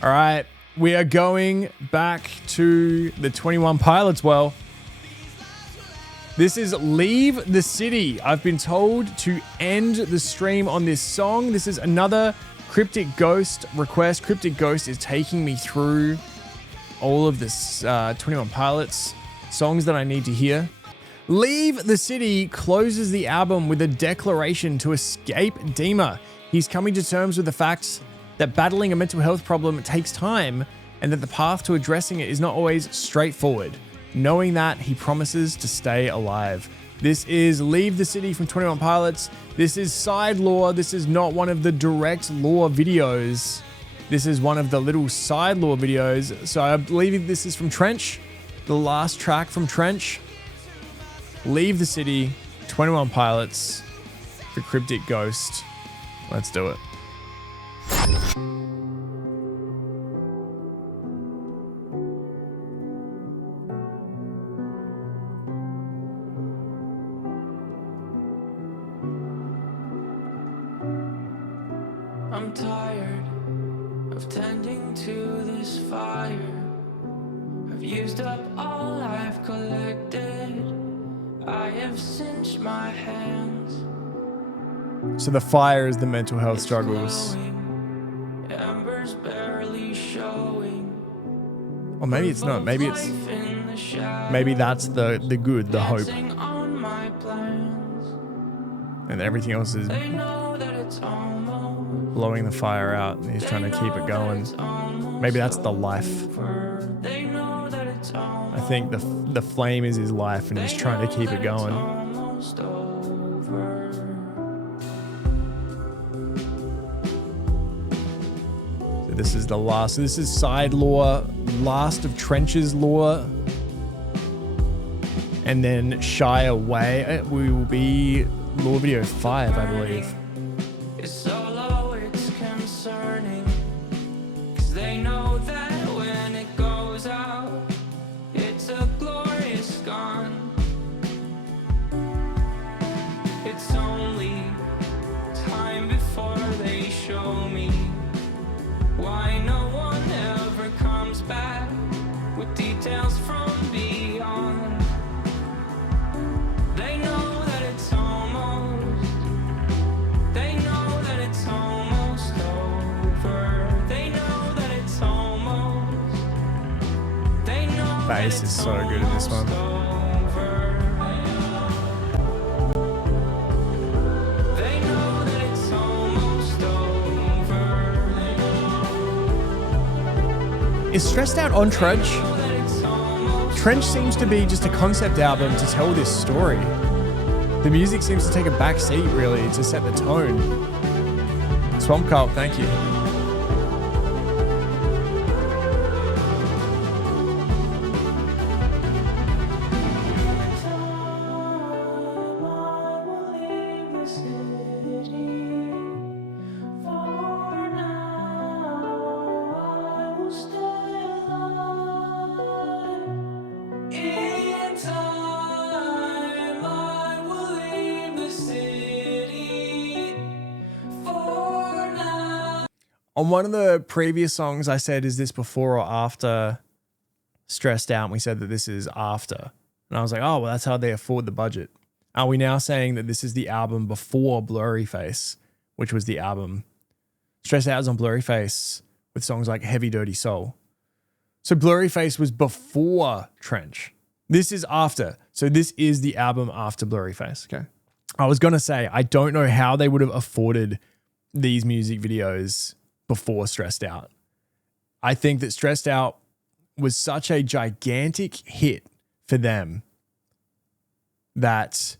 All right, we are going back to the 21 Pilots well. This is Leave the City. I've been told to end the stream on this song. This is another Cryptic Ghost request. Cryptic Ghost is taking me through all of this 21 Pilots songs that I need to hear. Leave the City closes the album with a declaration to escape Dima. He's coming to terms with the fact that battling a mental health problem takes time and that the path to addressing it is not always straightforward. Knowing that, he promises to stay alive. This is Leave the City from 21 Pilots. This is side lore. This is not one of the direct lore videos. This is one of the little side lore videos. So I believe this is from Trench, the last track from Trench. Leave the City, 21 Pilots, for Cryptic Ghost. Let's do it. I'm tired of tending to this fire. I've used up all I've collected. I have cinched my hands. So the fire is the mental health struggles. Embers barely showing. Or maybe it's not. Maybe it's maybe that's the good, the hope. And everything else is blowing the fire out and he's trying to keep it going. Maybe that's the life. I think the flame is his life and he's trying to keep it going. So this is the last. So this is side lore, last of Trench's lore. And then Shy Away. We will be lore video 5, I believe. It's so low, it's concerning. 'Cause they know that when it goes out, it's a glorious gone. It's only time before they show me why no one ever comes back with details from beyond. They know that it's almost, they know that it's almost over. They know that it's almost, they know that Bass is so good in this one. They know that it's almost over. Is Stressed Out on Trench? Trench seems to be just a concept album to tell this story. The music seems to take a back seat, really, to set the tone. Swamp Carl, thank you. On one of the previous songs, I said, is this before or after Stressed Out? And we said that this is after. And I was like, oh, well, that's how they afford the budget. Are we now saying that this is the album before Blurry Face, which was the album? Stressed Out is on Blurry Face with songs like Heavy Dirty Soul. So Blurry Face was before Trench. This is after. So this is the album after Blurry Face. Okay. I was going to say, I don't know how they would have afforded these music videos before Stressed Out. I think that Stressed Out was such a gigantic hit for them that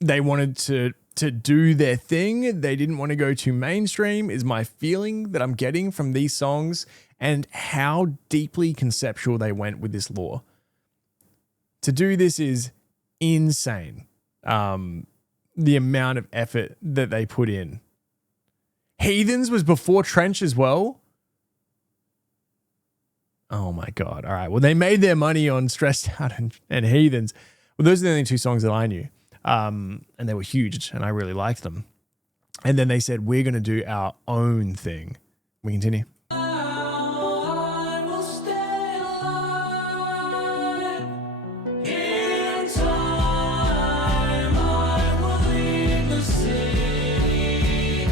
they wanted to do their thing. They didn't want to go too mainstream, is my feeling that I'm getting from these songs and how deeply conceptual they went with this lore. To do this is insane. The amount of effort that they put in. Heathens was before Trench as well. Oh my God. All right. Well, they made their money on Stressed Out and Heathens. Well, those are the only two songs that I knew. And they were huge and I really liked them. And then they said, we're going to do our own thing. We continue. I will stay alive. In time, I will leave the city.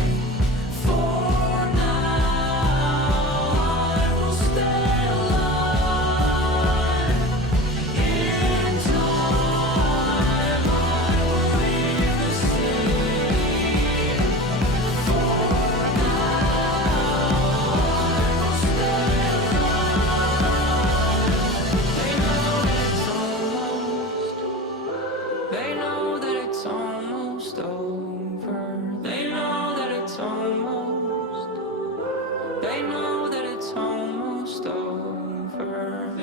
For now, I will stay alive. In time, I will leave the city. For they know that it's almost over. They know that it's almost. They know that it's almost over.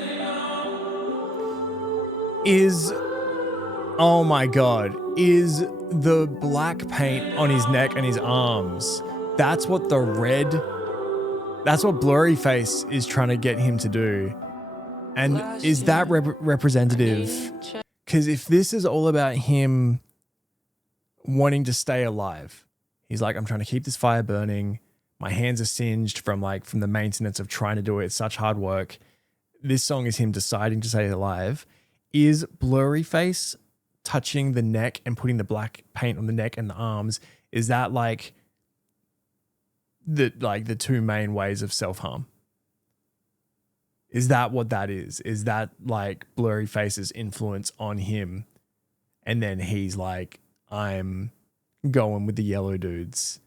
Oh my god, is the black paint on his neck and his arms, that's what Blurry Face is trying to get him to do. And is that representative? Because if this is all about him wanting to stay alive, he's like, I'm trying to keep this fire burning. My hands are singed from the maintenance of trying to do it. It's such hard work. This song is him deciding to stay alive. Is Blurry Face touching the neck and putting the black paint on the neck and the arms? Is that the two main ways of self-harm? Is that what that is? Is that Blurry Face's influence on him? And then he's like, I'm going with the yellow dudes,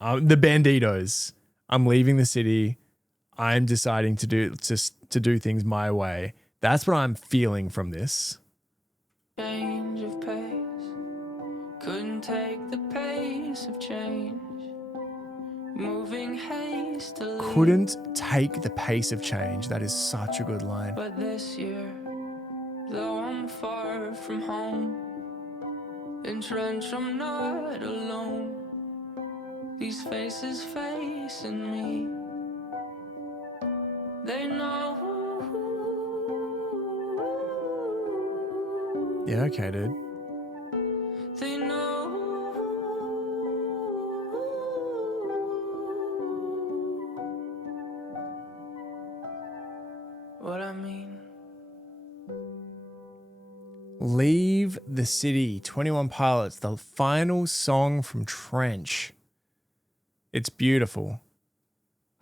the banditos. I'm leaving the city. I'm deciding to do things my way. That's what I'm feeling from this. Change of pace. Couldn't take the pace of change. Moving hastily. Couldn't take the pace of change. That is such a good line. But this year, though I'm far from home, entrenched, I'm not alone. These faces facing me, they know. Yeah, okay, dude. They know. What I mean. Leave the City, 21 Pilots, the final song from Trench. It's beautiful.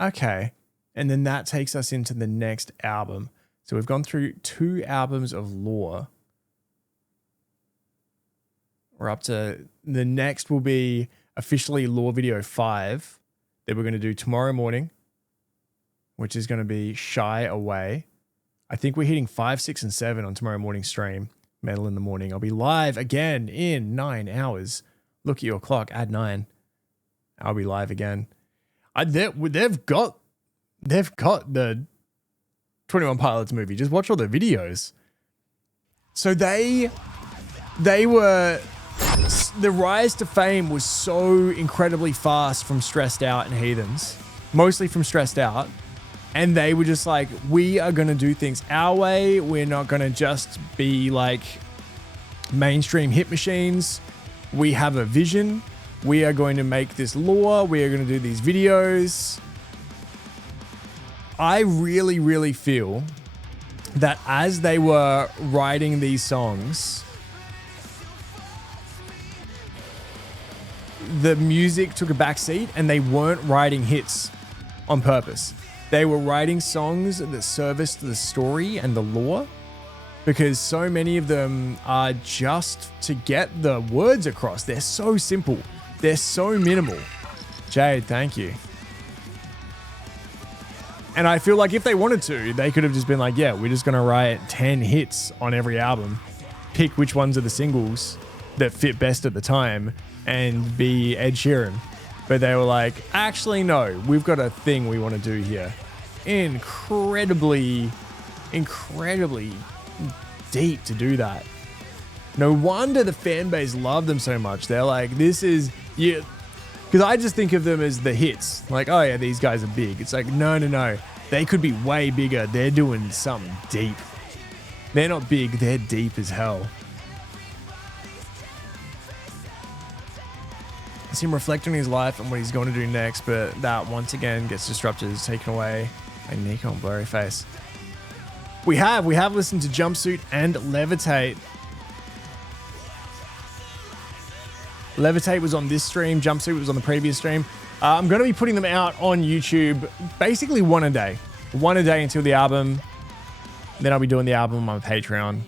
Okay. And then that takes us into the next album. So we've gone through 2 albums of Lore. We're up to the next will be officially Lore Video 5 that we're going to do tomorrow morning, which is going to be Shy Away. I think we're hitting 5, 6, and 7 on tomorrow morning stream. Metal in the Morning. I'll be live again in 9 hours. Look at your clock, add 9. I'll be live again. They've got the 21 Pilots movie. Just watch all the videos. So they were, the rise to fame was so incredibly fast from Stressed Out and Heathens, mostly from Stressed Out. And they were just like, we are going to do things our way. We're not going to just be like mainstream hit machines. We have a vision. We are going to make this lore. We are going to do these videos. I really, really feel that as they were writing these songs, the music took a backseat and they weren't writing hits on purpose. They were writing songs that serviced the story and the lore, because so many of them are just to get the words across. They're so simple. They're so minimal. Jade, thank you. And I feel like if they wanted to, they could have just been like, yeah, we're just going to write 10 hits on every album, pick which ones are the singles that fit best at the time, and be Ed Sheeran. But they were like, actually, no, we've got a thing we want to do here. Incredibly deep to do that. No wonder the fan base loved them so much. They're like, this is, yeah. Because I just think of them as the hits. Like, oh yeah, these guys are big. It's like, no. They could be way bigger. They're doing something deep. They're not big, they're deep as hell. It's him reflecting on his life and what he's going to do next, but that once again gets disrupted, is taken away by Nico and Blurry Face. We have listened to Jumpsuit and Levitate. Levitate was on this stream. Jumpsuit was on the previous stream. I'm going to be putting them out on YouTube, basically one a day until the album. Then I'll be doing the album on my Patreon.